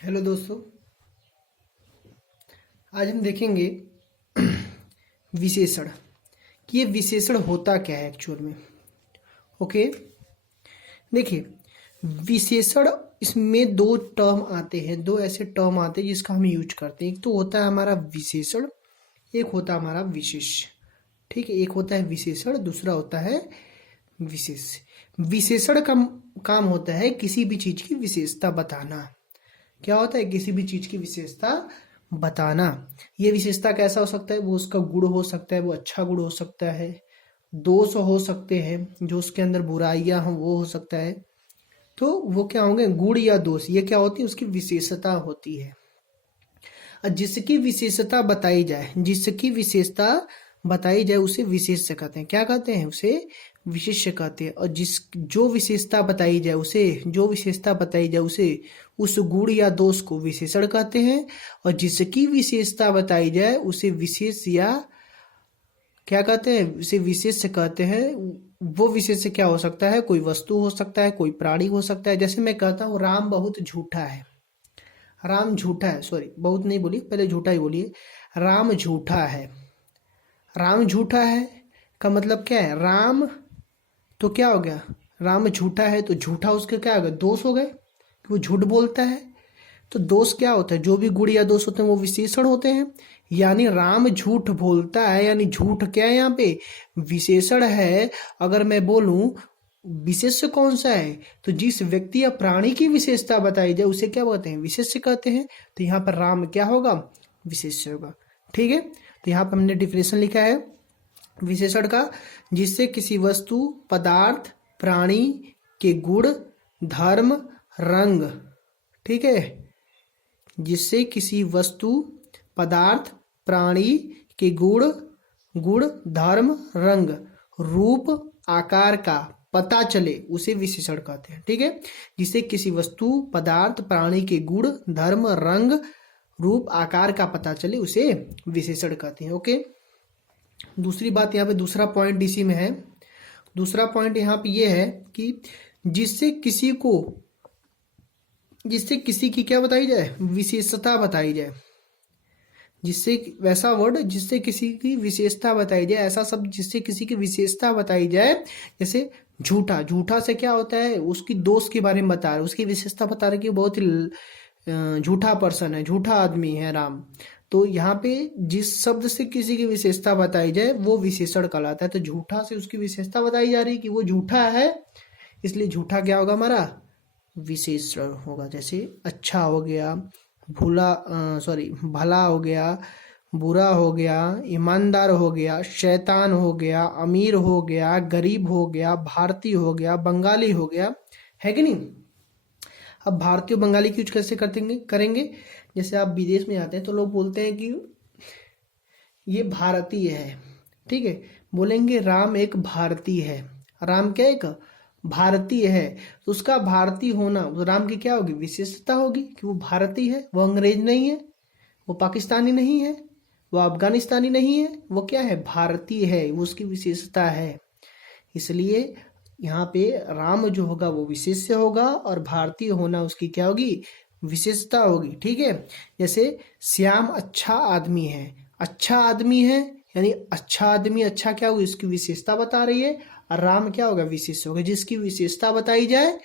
Hello दोस्तों। आज हम देखेंगे विशेषण कि ये विशेषण होता क्या है एक्चुअल में। ओके, देखिए, विशेषण इसमें दो टर्म आते हैं, दो ऐसे टर्म आते हैं जिसका हम यूज करते हैं। एक तो होता है हमारा विशेषण, एक होता है हमारा विशेष। ठीक है, एक होता है विशेषण, दूसरा होता है विशेष। विशेषण का काम होता है किसी भी चीज की विशेषता बताना। क्या होता है? किसी भी चीज की विशेषता बताना। ये विशेषता कैसा हो सकता है? वो उसका गुण हो सकता है, वो अच्छा गुण हो सकता है, दोष हो सकते हैं, जो उसके अंदर बुराइयां हों वो हो सकता है। तो वो क्या होंगे? गुण या दोष, ये क्या होती है? उसकी विशेषता होती है। और जिसकी विशेषता बताई जाए, जिसकी विशेषता बताई जाए उसे विशेष्य कहते हैं। क्या कहते हैं? उसे विशेष्य कहते हैं। और जो विशेषता बताई जाए उसे, जो विशेषता बताई जाए उसे, उस गुण या दोष को विशेषण कहते हैं। और जिसकी विशेषता बताई जाए उसे विशेष या क्या कहते हैं? उसे विशेष्य कहते हैं। वो विशेष्य क्या हो सकता है? कोई वस्तु हो सकता है, कोई प्राणी हो सकता है। जैसे मैं कहता हूँ राम बहुत झूठा है। राम झूठा है, सॉरी बहुत नहीं बोली, पहले झूठा ही बोलिए। राम झूठा है। राम झूठा है का मतलब क्या है? राम तो क्या हो गया? राम झूठा है तो झूठा उसके क्या हो गया? दोष हो गए कि वो झूठ बोलता है। तो दोष क्या होता है? जो भी गुण या दोष होते हैं वो विशेषण होते हैं। यानी राम झूठ बोलता है, यानी झूठ क्या है यहाँ पे? विशेषण है। अगर मैं बोलूं विशेष्य कौन सा है, तो जिस व्यक्ति या प्राणी की विशेषता बताई जाए उसे क्या कहते हैं? विशेष्य कहते हैं। तो यहाँ पर राम क्या होगा? विशेष्य होगा। ठीक है, तो यहाँ पर हमने डिफिनेशन लिखा है विशेषण का। जिससे किसी वस्तु, पदार्थ, प्राणी के गुण, धर्म, रंग, ठीक है, जिससे किसी वस्तु, पदार्थ, प्राणी के गुण, धर्म, रंग, रूप, आकार का पता चले उसे विशेषण कहते हैं। ठीक है, जिससे किसी वस्तु, पदार्थ, प्राणी के गुण, धर्म, रंग, रूप, आकार का पता चले उसे विशेषण कहते हैं। ओके, दूसरी बात यहाँ पे, दूसरा पॉइंट इसी में है। दूसरा पॉइंट यहाँ पे ये है कि जिससे किसी की क्या बताई जाए? विशेषता बताई जाए। जिससे, वैसा वर्ड जिससे किसी की विशेषता बताई जाए, ऐसा शब्द जिससे किसी की विशेषता बताई जाए। जैसे झूठा, झूठा से क्या होता है? उसकी दोष के बारे में बता रहे, उसकी विशेषता बता रहे कि बहुत ही झूठा पर्सन है, झूठा आदमी है राम। तो यहाँ पे जिस शब्द से किसी की विशेषता बताई जाए वो विशेषण कहलाता है। तो झूठा से उसकी विशेषता बताई जा रही है कि वो झूठा है, इसलिए झूठा क्या होगा? हमारा विशेषण होगा। जैसे अच्छा हो गया, भला हो गया, बुरा हो गया, ईमानदार हो गया, शैतान हो गया, अमीर हो गया, गरीब हो गया, भारतीय हो गया, बंगाली हो गया। है कि नहीं? अब भारतीय बंगाली की यूज कैसे करेंगे? जैसे आप विदेश में जाते हैं तो लोग बोलते हैं कि ये भारतीय है। ठीक है, बोलेंगे राम एक भारतीय है। राम क्या एक भारतीय है। तो उसका भारतीय होना, तो राम की क्या होगी? विशेषता होगी कि वो भारतीय है, वो अंग्रेज नहीं है, वो पाकिस्तानी नहीं है, वो अफगानिस्तानी नहीं है, वो क्या है? भारतीय है, वो उसकी विशेषता है। इसलिए यहाँ पे राम जो होगा वो विशेष्य होगा और भारतीय होना उसकी क्या होगी? विशेषता होगी। ठीक है, जैसे श्याम अच्छा आदमी है। अच्छा आदमी है यानी अच्छा आदमी, अच्छा क्या होगी? उसकी विशेषता बता रही है। और राम क्या होगा? विशेष्य होगा। जिसकी विशेषता बताई जाए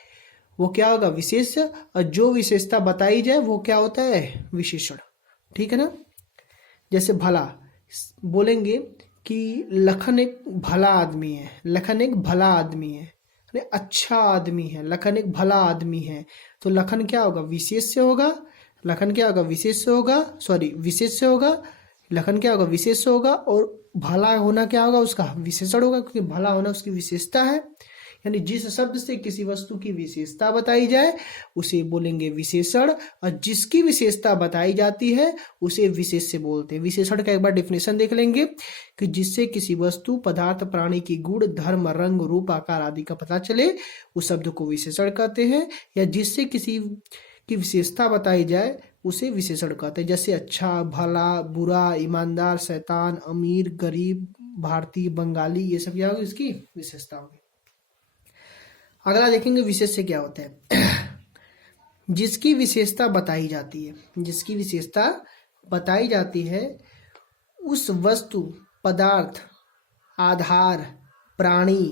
वो क्या होगा? विशेष्य। और जो विशेषता बताई जाए वो क्या होता है? विशेषण। ठीक है ना? जैसे भला, बोलेंगे कि लखन एक भला आदमी है। लखन एक भला आदमी है, अरे अच्छा आदमी है, लखन एक भला आदमी है। तो लखन क्या होगा? विशेष्य होगा। लखन क्या होगा? विशेष्य होगा, सॉरी विशेष्य होगा। लखन क्या होगा? विशेष्य होगा। और भला होना क्या होगा? उसका विशेषण होगा, क्योंकि भला होना उसकी विशेषता है। यानी जिस शब्द से किसी वस्तु की विशेषता बताई जाए उसे बोलेंगे विशेषण, और जिसकी विशेषता बताई जाती है उसे विशेष्य बोलते हैं। विशेषण का एक बार डेफिनेशन देख लेंगे कि जिससे किसी वस्तु, पदार्थ, प्राणी की गुण, धर्म, रंग, रूप, आकार आदि का पता चले उस शब्द को विशेषण कहते हैं। या जिससे किसी की विशेषता बताई जाए उसे विशेषण कहते हैं। जैसे अच्छा, भला, बुरा, ईमानदार, शैतान, अमीर, गरीब, भारतीय, बंगाली, ये सब क्या होगी? इसकी विशेषता होगी। अगला देखेंगे विशेष्य क्या होता है। जिसकी विशेषता बताई जाती है, जिसकी विशेषता बताई जाती है उस वस्तु, पदार्थ, आधार, प्राणी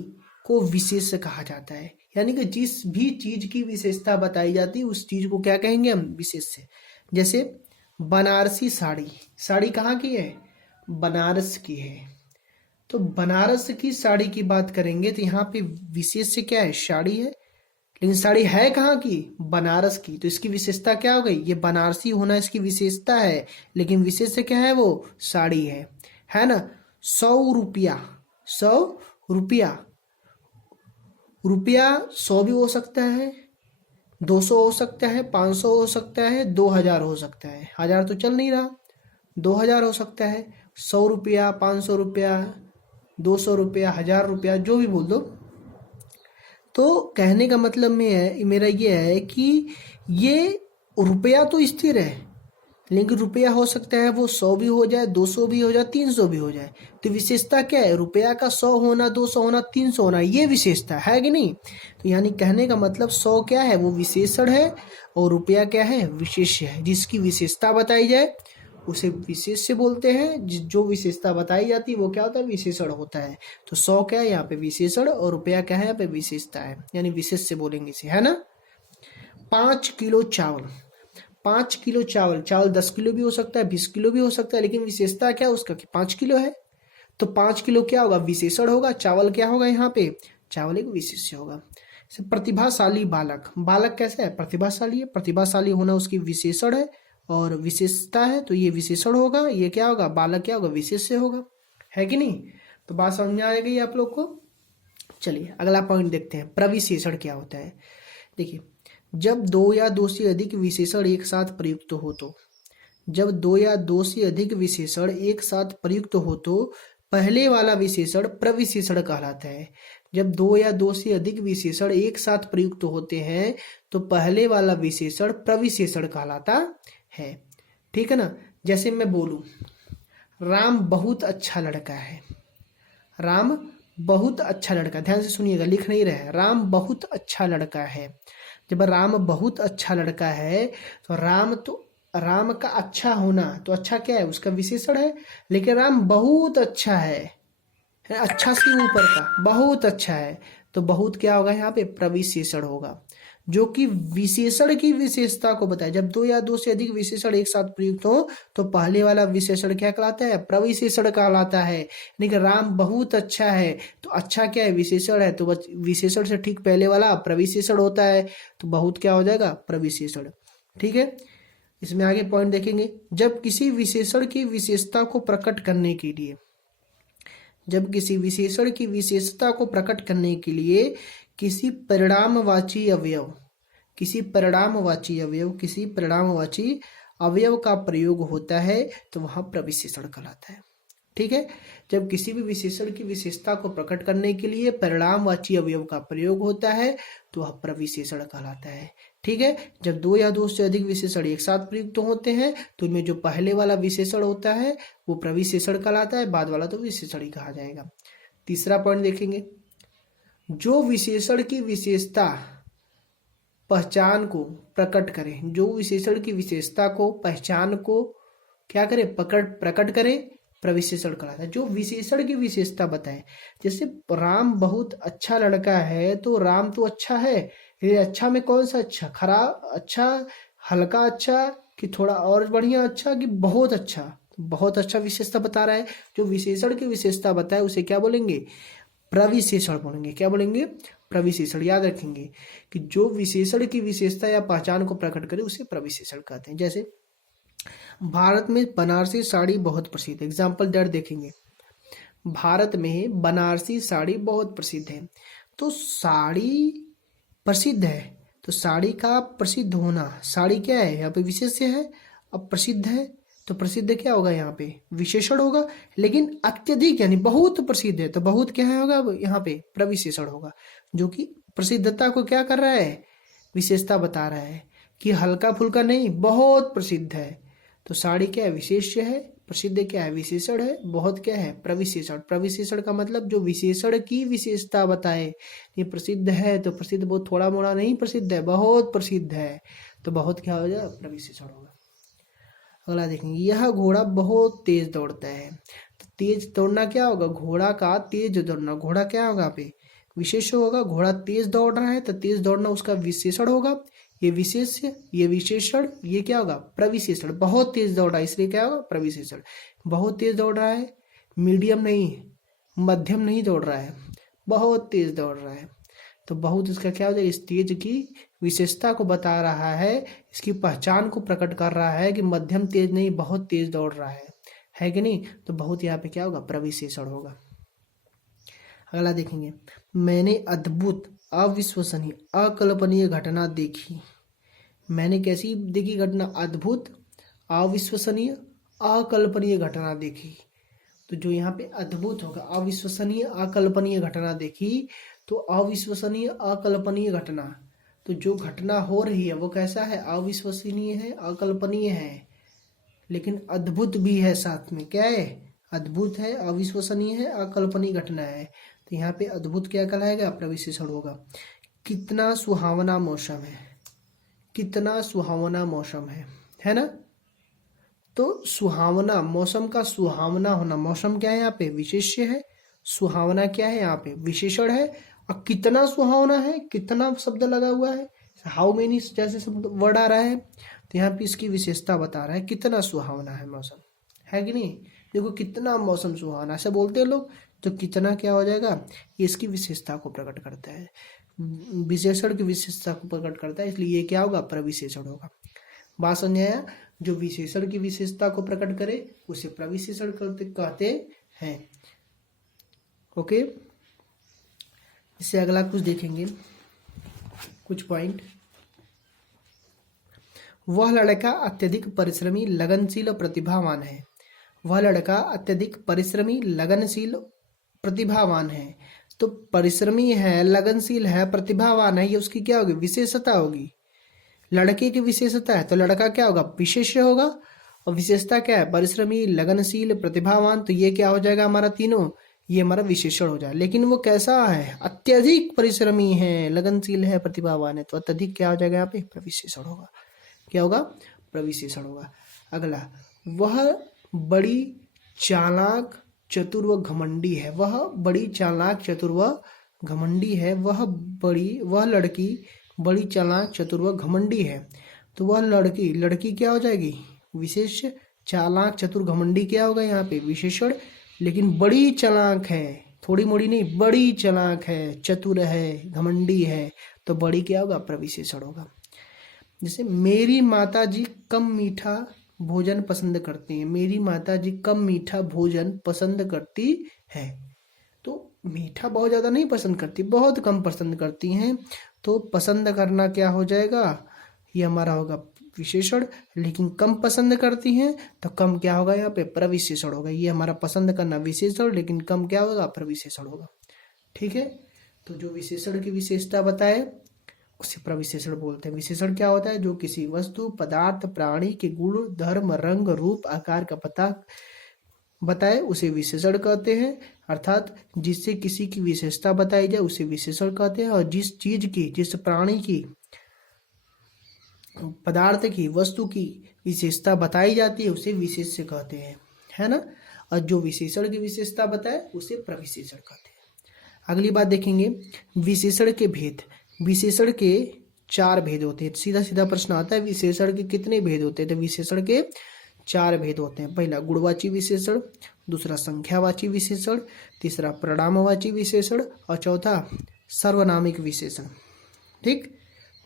को विशेष्य कहा जाता है। यानी कि जिस भी चीज की विशेषता बताई जाती है उस चीज को क्या कहेंगे हम? विशेष्य। जैसे बनारसी साड़ी, साड़ी कहाँ की है? बनारस की है। तो बनारस की साड़ी की बात करेंगे तो यहाँ पे विशेष्य क्या है? साड़ी है। लेकिन साड़ी है कहाँ की? बनारस की। तो इसकी विशेषता क्या हो गई? ये बनारसी होना इसकी विशेषता है, लेकिन विशेष्य क्या है? वो साड़ी है ना। 100 रुपया, 100 रुपया, रुपया 100 भी हो सकता है, 200 हो सकता है, 500 हो सकता है, 2000 हो सकता है। 1000 तो चल नहीं रहा, 2000 हो सकता है। 100 रुपया, 500 रुपया, 200 रुपया, 1000 रुपया, जो भी बोल दो। तो कहने का मतलब मेरा ये है कि ये रुपया तो स्थिर है, लेकिन रुपया हो सकता है वो 100 भी हो जाए, 200 भी हो जाए, 300 भी हो जाए। तो विशेषता क्या है? रुपया का 100 होना, 200 होना, 300 होना, ये विशेषता है कि नहीं? तो यानी कहने का मतलब 100 क्या है? वो विशेषण है, और रुपया क्या है? विशेष्य है। जिसकी विशेषता बताई जाए उसे विशेष्य बोलते हैं। जो विशेषता बताई जाती है वो क्या होता है? विशेषण होता है। तो 100 क्या है यहाँ पे? विशेषण, और रुपया क्या है? यहाँ पे विशेषता है, यानी विशेष्य बोलेंगे इसे, है ना। 5 किलो चावल, 5 किलो चावल, चावल 10 किलो भी हो सकता है, 20 किलो भी हो सकता है, लेकिन विशेषता क्या है उसका? कि 5 किलो है। तो 5 किलो क्या होगा? विशेषण होगा। चावल क्या होगा यहाँ पे? चावल एक विशेष्य होगा। प्रतिभाशाली बालक, बालक कैसा है? प्रतिभाशाली है। प्रतिभाशाली होना उसकी विशेषण है और विशेषता है, तो ये विशेषण होगा। ये क्या होगा? बालक क्या होगा? विशेष्य होगा, है कि नहीं? तो बात समझ में आ गई आप लोग को। चलिए अगला पॉइंट देखते हैं, प्रविशेषण क्या होता है। देखिए, जब दो या दो से अधिक विशेषण एक साथ प्रयुक्त हो तो, जब दो या दो से अधिक विशेषण एक साथ प्रयुक्त हो तो पहले वाला विशेषण प्रविशेषण कहलाता है। जब दो या दो से अधिक विशेषण एक साथ प्रयुक्त होते हैं तो पहले वाला विशेषण प्रविशेषण कहलाता है। ठीक है ना। जैसे मैं बोलूं, राम बहुत अच्छा लड़का है। राम बहुत अच्छा लड़का, ध्यान से सुनिएगा, लिख नहीं रहे, राम बहुत अच्छा लड़का है। जब राम बहुत अच्छा लड़का है तो राम का अच्छा होना, तो अच्छा क्या है? उसका विशेषण है। लेकिन राम बहुत अच्छा है, अच्छा से ऊपर का, बहुत अच्छा है, तो बहुत क्या होगा यहाँ पे? प्रविशेषण होगा, जो कि विशेषण की विशेषता को बताए। जब दो या दो से अधिक विशेषण एक साथ प्रयुक्त हो तो पहले वाला विशेषण क्या कहलाता है? प्रविशेषण कहलाता है। यानी कि राम बहुत अच्छा है, तो अच्छा क्या है? विशेषण है, तो विशेषण से ठीक पहले वाला प्रविशेषण होता है, तो बहुत क्या हो जाएगा? प्रविशेषण। ठीक है। इसमें आगे पॉइंट देखेंगे, जब किसी विशेषण की विशेषता को प्रकट करने के लिए, जब किसी विशेषण की विशेषता को प्रकट करने के लिए किसी परिणामवाची अवयव, किसी परिणामवाची अवयव, किसी परिणामवाची अवयव का प्रयोग होता है तो वहां प्रविशेषण कहलाता है। ठीक है। जब किसी भी विशेषण की विशेषता को प्रकट करने के लिए परिणामवाची अवयव का प्रयोग होता है तो वह प्रविशेषण कहलाता है। ठीक है। जब दो या दो से अधिक विशेषण एक साथ प्रयुक्त होते हैं तो इनमें जो पहले वाला विशेषण होता है वो प्रविशेषण कहलाता है, बाद वाला तो विशेषण ही कहा जाएगा। तीसरा पॉइंट देखेंगे, जो विशेषण की विशेषता पहचान को प्रकट करे, जो विशेषण की विशेषता को, पहचान को क्या करे? प्रकट करे, प्रविशेषण कहलाता है। जो विशेषण की विशेषता बताए, जैसे राम बहुत अच्छा लड़का है, तो राम तो अच्छा है, ये अच्छा में कौन सा अच्छा? खराब अच्छा, हल्का अच्छा, कि थोड़ा और बढ़िया अच्छा, कि बहुत अच्छा? बहुत अच्छा विशेषता बता रहा है। जो विशेषण की विशेषता बताए उसे क्या बोलेंगे? प्रविशेषण बोलेंगे। क्या बोलेंगे? प्रविशेषण। याद रखेंगे कि जो विशेषण की विशेषता या पहचान को प्रकट करे उसे प्रविशेषण कहते हैं। जैसे भारत में बनारसी साड़ी बहुत प्रसिद्ध है, एग्जाम्पल दैट देखेंगे, भारत में बनारसी साड़ी बहुत प्रसिद्ध है। तो साड़ी प्रसिद्ध है, तो साड़ी का प्रसिद्ध होना, साड़ी क्या है? यहाँ पे विशेष्य है। अब प्रसिद्ध है तो प्रसिद्ध क्या होगा? यहाँ पे विशेषण होगा। लेकिन अत्यधिक यानी बहुत प्रसिद्ध है तो बहुत क्या है होगा? यहाँ पे प्रविशेषण होगा, जो कि प्रसिद्धता को क्या कर रहा है? विशेषता बता रहा है कि हल्का फुल्का नहीं, बहुत प्रसिद्ध है। तो साड़ी क्या है, विशेष्य है। प्रसिद्ध क्या है, विशेषण है। बहुत क्या है, प्रविशेषण। प्रविशेषण का मतलब जो विशेषण की विशेषता बताए। ये प्रसिद्ध है तो प्रसिद्ध बहुत थोड़ा मोड़ा नहीं प्रसिद्ध है, बहुत प्रसिद्ध है, तो बहुत क्या हो जाएगा, प्रविशेषण होगा। अगला देखेंगे, यह घोड़ा बहुत तेज दौड़ता है। तो तेज दौड़ना क्या होगा, घोड़ा का तेज दौड़ना। घोड़ा क्या होगा यहाँ पे, विशेष होगा। घोड़ा तेज दौड़ रहा है तो तेज दौड़ना उसका विशेषण होगा। ये विशेष्य, ये विशेषण, ये क्या होगा, प्रविशेषण। बहुत तेज दौड़ रहा है इसलिए क्या होगा, प्रविशेषण। बहुत तेज दौड़ रहा है, मीडियम नहीं, मध्यम नहीं दौड़ रहा है, बहुत तेज दौड़ रहा है। तो बहुत इसका क्या हो जाएगा, इस तेज की विशेषता को बता रहा है, इसकी पहचान को प्रकट कर रहा है कि मध्यम तेज नहीं, बहुत तेज दौड़ रहा है कि नहीं। तो बहुत यहाँ पे क्या होगा, प्रविशेषण होगा। अगला देखेंगे, मैंने अद्भुत, अविश्वसनीय, अकल्पनीय घटना देखी। मैंने कैसी देखी घटना, अद्भुत, अविश्वसनीय, अकल्पनीय घटना देखी। तो जो यहाँ पे अद्भुत होगा, अविश्वसनीय, अकल्पनीय घटना देखी। तो अविश्वसनीय, अकल्पनीय घटना, तो जो घटना हो रही है वो कैसा है, अविश्वसनीय है, अकल्पनीय है, लेकिन अद्भुत भी है साथ में। क्या है, अद्भुत है, अविश्वसनीय है, अकल्पनीय घटना है। तो यहाँ पे अद्भुत क्या कहलाएगा, प्रविशेषण होगा। कितना सुहावना मौसम है, कितना सुहावना मौसम है ना। तो सुहावना, मौसम का सुहावना होना, मौसम क्या है यहाँ पे, विशेष्य है। सुहावना क्या है यहाँ पे, विशेषण है। और कितना सुहावना है, कितना शब्द लगा हुआ है, हाउ मेनी जैसे शब्द वर्ड आ रहा है, तो यहाँ पे इसकी विशेषता बता रहा है, कितना सुहावना है मौसम, है कि नहीं। देखो कितना मौसम सुहावना, ऐसे बोलते हैं लोग, तो कितना क्या हो जाएगा, ये इसकी विशेषता को प्रकट करता है, विशेषण की विशेषता को प्रकट करता है, इसलिए ये क्या होगा, प्रविशेषण होगा। बात समझाया, जो विशेषण की विशेषता को प्रकट करे उसे प्रविशेषण कहते हैं। ओके, इससे अगला कुछ देखेंगे, कुछ पॉइंट। वह लड़का अत्यधिक परिश्रमी, लगनशील और प्रतिभावान है। वह लड़का अत्यधिक परिश्रमी, लगनशील, प्रतिभावान है। तो परिश्रमी है, लगनशील है, प्रतिभावान है, ये उसकी क्या होगी, विशेषता होगी। लड़के की विशेषता है तो लड़का क्या होगा, विशेष्य होगा। और विशेषता क्या है, परिश्रमी, लगनशील, प्रतिभावान, तो ये क्या हो जाएगा हमारा तीनों, ये हमारा विशेषण हो जाए। लेकिन वो कैसा है, अत्यधिक परिश्रमी है, लगनशील है, प्रतिभावान है, तो अत्यधिक क्या हो जाएगा यहाँ पे, प्रविशेषण होगा। क्या होगा, प्रविशेषण होगा। अगला, वह बड़ी चालाक, चतुर व घमंडी है। वह बड़ी चालाक, चतुर व घमंडी है। वह लड़की बड़ी चालाक, चतुर व घमंडी है। तो वह लड़की क्या हो जाएगी, विशेष। चालाक, चतुर, घमंडी क्या होगा यहाँ पे, विशेषण। लेकिन बड़ी चालाक है, थोड़ी मोड़ी नहीं, बड़ी चालाक है, चतुर है, घमंडी है, तो बड़ी क्या होगा, प्रविशेषण होगा। जैसे मेरी माताजी कम मीठा भोजन पसंद करती हैं। मेरी माताजी कम मीठा भोजन पसंद करती है। तो मीठा बहुत ज़्यादा नहीं पसंद करती, बहुत कम पसंद करती हैं। तो पसंद करना क्या हो जाएगा, ये हमारा होगा विशेषण। लेकिन कम पसंद करती हैं तो कम क्या होगा यहाँ पे, प्रविशेषण होगा। ये हमारा पसंद करना विशेषण, लेकिन कम क्या होगा, प्रविशेषण होगा। ठीक है, तो जो विशेषण की विशेषता बताए उसे प्रविशेषण बोलते हैं। विशेषण क्या होता है, जो किसी वस्तु, पदार्थ, प्राणी के गुण, धर्म, रंग, रूप, आकार का पता बताए उसे विशेषण कहते हैं। अर्थात जिससे किसी की विशेषता बताई जाए उसे विशेषण कहते हैं। और जिस चीज की, जिस प्राणी की, पदार्थ की, वस्तु की विशेषता बताई जाती है उसे विशेष्य कहते हैं, है ना। और जो विशेषण की विशेषता बताए उसे प्रविशेषण कहते हैं। अगली बात देखेंगे, विशेषण के भेद। विशेषण के 4 भेद होते हैं। सीधा सीधा प्रश्न आता है, विशेषण के कितने भेद होते हैं, तो विशेषण के 4 भेद होते हैं। पहला गुणवाची विशेषण, दूसरा संख्यावाची विशेषण, तीसरा परिणामवाची विशेषण और चौथा सर्वनामिक विशेषण। ठीक,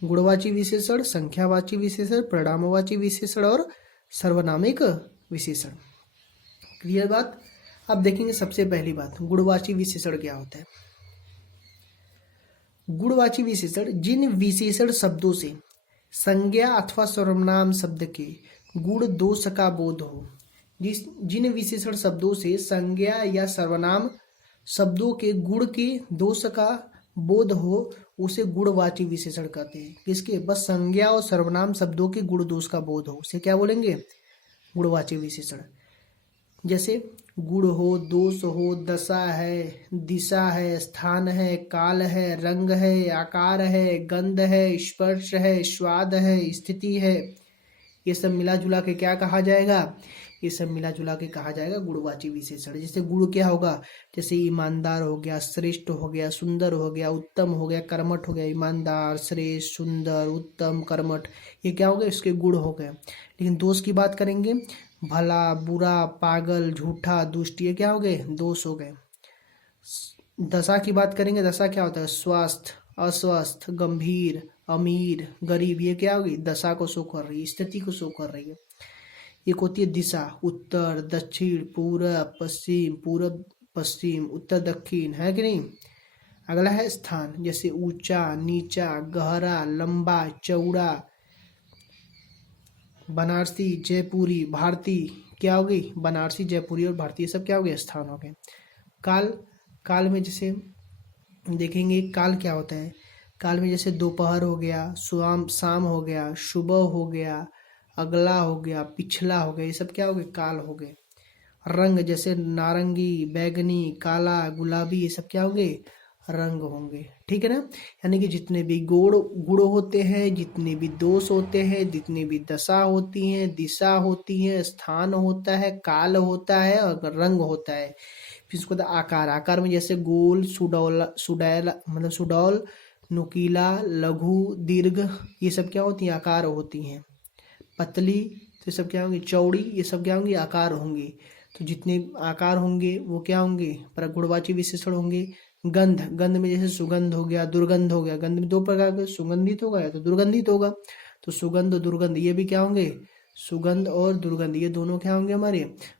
गुणवाची विशेषण, संख्यावाची विशेषण, परिणामवाची विशेषण और सर्वनामिक विशेषण। क्लियर बात। अब देखेंगे सबसे पहली बात, गुणवाची विशेषण क्या होता है। गुणवाची विशेषण जिन विशेषण शब्दों से संज्ञा अथवा सर्वनाम शब्द के गुण दोष का बोध हो। जिन विशेषण शब्दों से संज्ञा या सर्वनाम शब्दों के गुण के दोष का बोध हो उसे गुणवाची विशेषण कहते हैं। किसके, बस संज्ञा और सर्वनाम शब्दों के गुण दोष का बोध हो उसे क्या बोलेंगे, गुणवाची विशेषण। जैसे गुण हो, दोष हो, दशा है, दिशा है, स्थान है, काल है, रंग है, आकार है, गंध है, स्पर्श है, स्वाद है, स्थिति है, ये सब मिला जुला के क्या कहा जाएगा? ये सब मिला जुला के कहा जाएगा गुणवाची विशेषण। जैसे गुण क्या होगा? जैसे ईमानदार हो गया, श्रेष्ठ हो गया, सुंदर हो गया, उत्तम हो गया, कर्मठ हो गया। ईमानदार, श्रेष्ठ, सुंदर, उत्तम, कर्मठ, ये क्या हो गए? इसके गुण हो गए। लेकिन दोष की बात करेंगे, भला, बुरा, पागल, झूठा, दुष्ट, ये क्या हो गए? दोष हो गए। दशा की बात करेंगे, दशा क्या होता है? स्वस्थ, अस्वस्थ, गंभीर, अमीर, गरीब, ये क्या होगी? दशा को शो कर रही है, स्थिति को शो कर रही है। एक होती है दिशा, उत्तर, दक्षिण, पूरब पश्चिम, उत्तर दक्षिण, है कि नहीं? अगला है स्थान, जैसे ऊंचा, नीचा, गहरा, लंबा, चौड़ा, बनारसी, जयपुरी, भारतीय, क्या हो गई? बनारसी, जयपुरी और भारतीय, सब क्या हो गए? स्थान हो गए। काल, काल में जैसे देखेंगे काल क्या होता है? काल में जैसे दोपहर हो गया, शाम हो गया, सुबह हो गया, अगला हो गया, पिछला हो गया, ये सब क्या हो गए? काल हो गए। रंग, जैसे नारंगी, बैगनी, काला, गुलाबी, ये सब क्या होंगे? रंग होंगे। ठीक है ना? यानी कि जितने भी गुण होते हैं, जितने भी दोष होते हैं, जितनी भी दशा होती हैं, दिशा होती है, स्थान होता है, काल होता है और रंग होता है। फिर उसके बाद आकार, आकार में जैसे गोल, सुडौल, नुकीला, लघु, दीर्घ, ये सब क्या होती हैं? आकार होती हैं। पतली, तो ये सब क्या होंगी? चौड़ी, ये सब क्या होंगी? आकार होंगी। तो जितने आकार होंगे वो क्या होंगे? पर गुणवाची विशेषण होंगे। गंध, गंध में जैसे सुगंध हो गया, दुर्गंध हो गया। गंध में दो प्रकार के, सुगंधित होगा या तो दुर्गंधित होगा। तो सुगंध, दुर्गंध, ये भी क्या होंगे? सुगंध और दुर्गंध, ये दोनों क्या होंगे हमारे?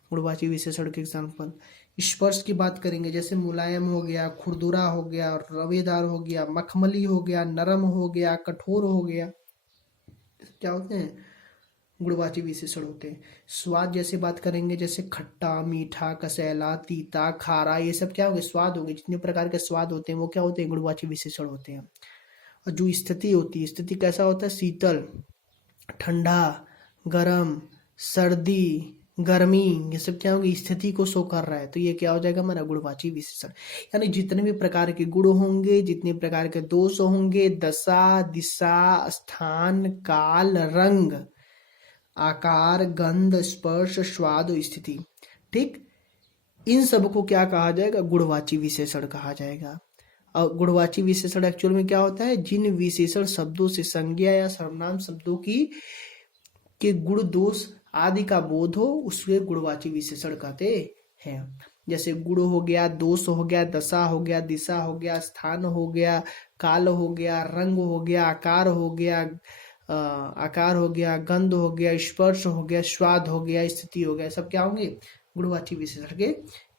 गुणवाची विशेषण के एग्जाम्पल। स्पर्श की बात करेंगे, जैसे मुलायम हो गया, खुरदुरा हो गया, रवेदार हो गया, मखमली हो गया, नरम हो गया, कठोर हो गया, क्या होते हैं? गुणवाची विशेषण होते हैं। स्वाद जैसे बात करेंगे, जैसे खट्टा, मीठा, कसैला, तीता, खारा, ये सब क्या होंगे? स्वाद होंगे। जितने प्रकार के स्वाद होते हैं वो क्या होते हैं? गुणवाची विशेषण होते हैं। और जो स्थिति होती है, स्थिति कैसा होता है? शीतल, ठंडा, गरम, सर्दी, गर्मी, ये सब क्या होंगे? स्थिति को शो कर रहा है। तो ये क्या हो जाएगा हमारा? गुणवाची विशेषण। यानी जितने भी प्रकार के गुण होंगे, जितने प्रकार के दोष होंगे, दशा, दिशा, स्थान, काल, रंग, आकार, गंध, स्पर्श, स्वाद और स्थिति, ठीक, इन सब को क्या कहा जाएगा? गुणवाची विशेषण कहा जाएगा। और गुणवाची विशेषण एक्चुअल में क्या होता है? जिन विशेषण शब्दों से संज्ञा या सर्वनाम शब्दों की के गुण, दोष आदि का बोध हो, उसके गुणवाची विशेषण कहते हैं। जैसे गुण हो गया, दोष हो गया, दशा हो गया, दिशा हो गया, स्थान हो गया, काल हो गया, रंग हो गया, आकार हो गया, गंध हो गया, स्पर्श हो गया, स्वाद हो गया, स्थिति हो गया, सब क्या होंगे? गुणवाची विशेषण के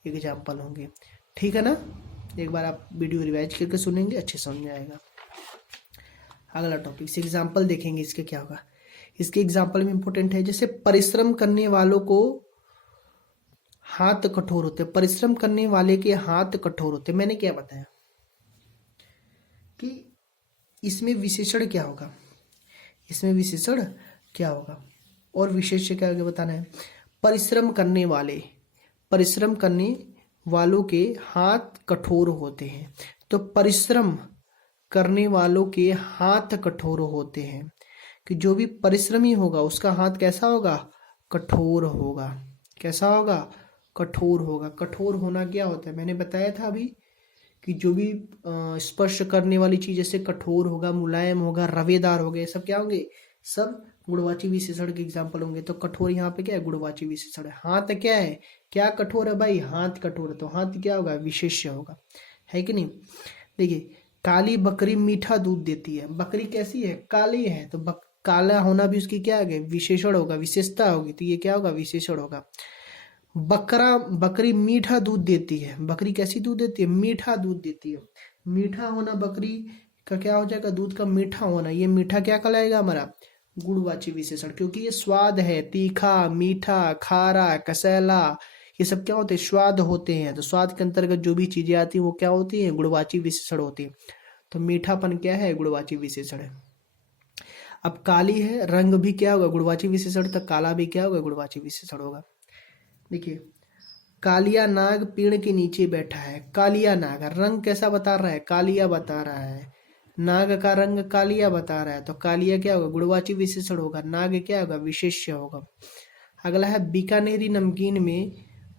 एग्जाम्पल होंगे। ठीक है ना? एक बार आप वीडियो रिवाइज करके सुनेंगे, अच्छे समझ में आएगा। अगला टॉपिक से एग्जाम्पल देखेंगे, इसके क्या होगा। इसके एग्जाम्पल में इंपॉर्टेंट है, जैसे परिश्रम करने वालों को हाथ कठोर होते, परिश्रम करने वाले के हाथ कठोर होते। मैंने क्या बताया कि इसमें विशेषण क्या होगा, इसमें विशेषण क्या होगा और विशेष्य क्या आगे बताना है। परिश्रम करने वालों के हाथ कठोर होते हैं। तो परिश्रम करने वालों के हाथ कठोर होते हैं, कि जो भी परिश्रमी होगा उसका हाथ कैसा होगा? कठोर होगा। कैसा होगा? कठोर होगा। कठोर होना क्या होता है? मैंने बताया था अभी कि जो भी स्पर्श करने वाली चीज जैसे कठोर होगा, मुलायम होगा, रवेदार होगा, ये सब क्या होंगे? सब गुणवाची विशेषण के एग्जाम्पल होंगे। तो कठोर यहाँ पे क्या है? गुणवाची विशेषण है। हाथ क्या है? क्या कठोर है भाई? हाथ कठोर है। तो हाथ क्या होगा? विशेष्य होगा, है कि नहीं? देखिए, काली बकरी मीठा दूध देती है। बकरी कैसी है? काली है। तो काला होना भी उसकी क्या है? विशेषण होगा, विशेषता होगी। तो ये क्या होगा? विशेषण होगा। बकरी मीठा दूध देती है। बकरी कैसी दूध देती है? मीठा दूध देती है। मीठा होना बकरी का क्या हो जाएगा? दूध का मीठा होना। ये मीठा क्या कहलाएगा हमारा? गुणवाची विशेषण, क्योंकि ये स्वाद है। तीखा, मीठा, खारा, कसैला, ये सब क्या होते हैं? स्वाद होते हैं। तो स्वाद के अंतर्गत जो भी चीजें आती हैं वो क्या होती हैं? गुणवाची विशेषण होती है। तो मीठापन क्या है? गुणवाची विशेषण है। अब काली है, रंग भी क्या होगा, गुणवाची विशेषण, तो काला भी क्या होगा, गुणवाची विशेषण होगा। देखिए, कालिया नाग पेड़ के नीचे बैठा है, कालिया नाग, रंग कैसा बता रहा है, कालिया बता रहा है, नाग का रंग कालिया बता रहा है, तो कालिया क्या होगा, गुणवाची विशेषण होगा, नाग क्या होगा, विशेष्य होगा। अगला है बीकानेरी नमकीन में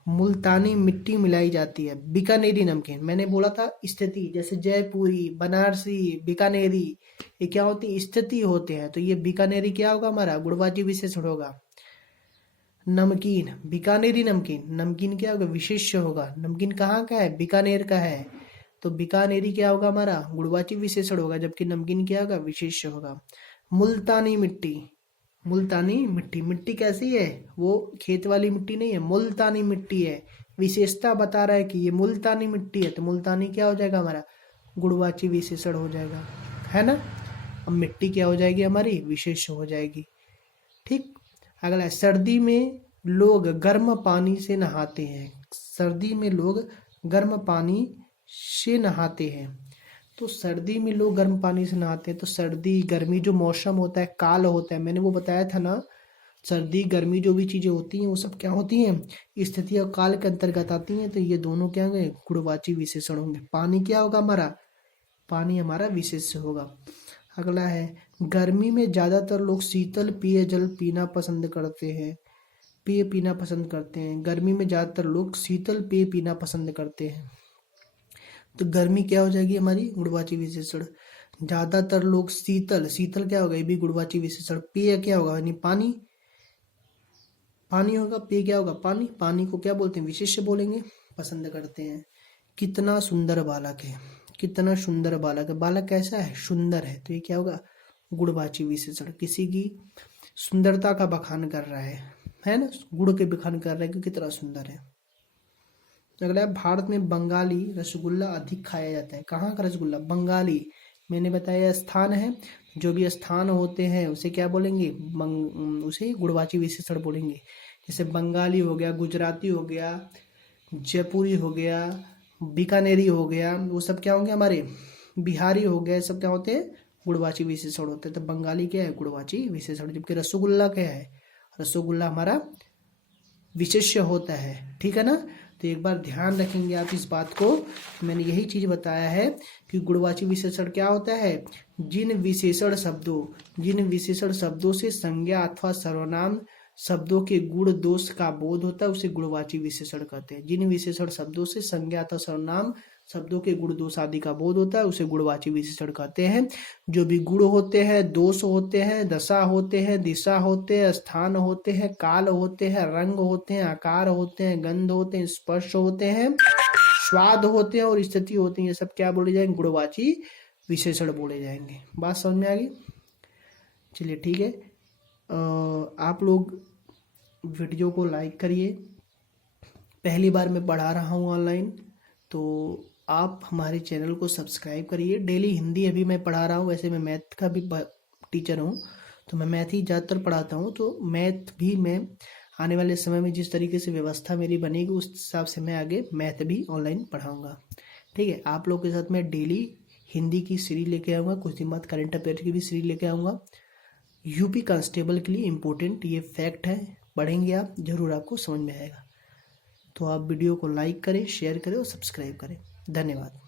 मुल्तानी मिट्टी मिलाई जाती है। बीकानेरी नमकीन, मैंने बोला था स्थिति, जैसे जयपुरी, बनारसी, बीकानेरी, ये क्या होती है, स्थिति होते हैं, तो ये बीकानेरी क्या होगा हमारा, गुणवाची विशेषण होगा। नमकीन, बीकानेरी नमकीन, नमकीन क्या होगा, विशेष्य होगा, नमकीन कहाँ का है, बीकानेर का है, तो बीकानेरी क्या होगा हमारा, गुणवाची विशेषण होगा, जबकि नमकीन क्या होगा, विशेष्य होगा। मुल्तानी मिट्टी, मुल्तानी मिट्टी, मिट्टी कैसी है, वो खेत वाली मिट्टी नहीं है, मुल्तानी मिट्टी है, विशेषता बता रहा है कि ये मुल्तानी मिट्टी है, तो मुल्तानी क्या हो जाएगा हमारा, गुणवाची विशेषण हो जाएगा, है ना। अब मिट्टी क्या हो जाएगी हमारी, विशेष्य हो जाएगी। ठीक, अगला है, सर्दी में लोग गर्म पानी से नहाते हैं, सर्दी में लोग गर्म पानी से नहाते हैं, तो सर्दी में लोग गर्म पानी से नहाते हैं, तो सर्दी गर्मी जो मौसम होता है, काल होता है, मैंने वो बताया था ना, सर्दी गर्मी जो भी चीज़ें होती हैं वो सब क्या होती हैं, स्थिति और काल के अंतर्गत आती हैं, तो ये दोनों क्या होंगे, गुणवाची विशेषण होंगे। पानी क्या होगा हमारा, पानी हमारा विशेष्य होगा। अगला है, गर्मी में ज़्यादातर लोग शीतल पेय जल पीना पसंद करते हैं, पेय पीना पसंद करते हैं, गर्मी में ज़्यादातर लोग शीतल पेय पीना पसंद करते हैं, तो गर्मी क्या हो जाएगी हमारी, गुणवाची विशेषण। ज्यादातर लोग शीतल, शीतल क्या होगा, ये भी गुणवाची विशेषण। पेय क्या होगा, यानी पानी, पानी होगा, पेय क्या होगा, पानी, पानी को क्या बोलते हैं, विशेष्य बोलेंगे, पसंद करते हैं। कितना सुंदर बालक है, कितना सुंदर बालक है, बालक कैसा है, सुंदर है, तो ये क्या होगा, गुणवाची विशेषण। किसी की सुंदरता का बखान कर रहा है ना, गुण के बखान कर रहा है कि कितना सुंदर है। अगला है, भारत में बंगाली रसगुल्ला अधिक खाया जाता है, कहाँ का रसगुल्ला, बंगाली, मैंने बताया स्थान है, जो भी स्थान होते हैं उसे क्या बोलेंगे, उसे गुणवाची विशेषण बोलेंगे। जैसे बंगाली हो गया, गुजराती हो गया, जयपुरी हो गया, बीकानेरी हो गया, वो सब क्या होंगे हमारे, बिहारी हो गए, सब क्या होते हैं, गुणवाची विशेषण होते हैं। तो बंगाली क्या है, गुणवाची विशेषण, जबकि रसगुल्ला क्या है, रसगुल्ला हमारा विशेष्य होता है, ठीक है ना। तो एक बार ध्यान रखेंगे आप इस बात को, मैंने यही चीज बताया है कि गुणवाची विशेषण क्या होता है, जिन विशेषण शब्दों से संज्ञा अथवा सर्वनाम शब्दों के गुण दोष का बोध होता है उसे गुणवाची विशेषण कहते हैं। जिन विशेषण शब्दों से संज्ञा अथवा सर्वनाम शब्दों के गुण दोष आदि का बोध होता है उसे गुणवाची विशेषण कहते हैं। जो भी गुण होते हैं, दोष होते हैं, दशा होते हैं, दिशा होते हैं, स्थान होते हैं, काल होते हैं, रंग होते हैं, आकार होते हैं, गंध होते हैं, स्पर्श होते हैं, स्वाद होते हैं और स्थिति होती है, ये सब क्या बोले जाएंगे, गुणवाची विशेषण बोले जाएंगे। बात समझ में आ गई, चलिए ठीक है। आप लोग वीडियो को लाइक करिए, पहली बार मैं पढ़ा रहा हूँ ऑनलाइन, तो आप हमारे चैनल को सब्सक्राइब करिए। डेली हिंदी अभी मैं पढ़ा रहा हूँ, वैसे मैं मैथ का भी टीचर हूँ, तो मैं मैथ ही ज़्यादातर पढ़ाता हूँ, तो मैथ भी मैं आने वाले समय में जिस तरीके से व्यवस्था मेरी बनेगी उस हिसाब से मैं आगे मैथ भी ऑनलाइन पढ़ाऊँगा, ठीक है। आप लोग के साथ मैं डेली हिंदी की सीरीज लेके आऊँगा, कुछ दिन बाद करंट अफेयर की भी सीरीज लेके आऊँगा। यूपी कांस्टेबल के लिए इम्पोर्टेंट ये फैक्ट है, पढ़ेंगे आप जरूर, आपको समझ में आएगा। तो आप वीडियो को लाइक करें, शेयर करें और सब्सक्राइब करें। धन्यवाद।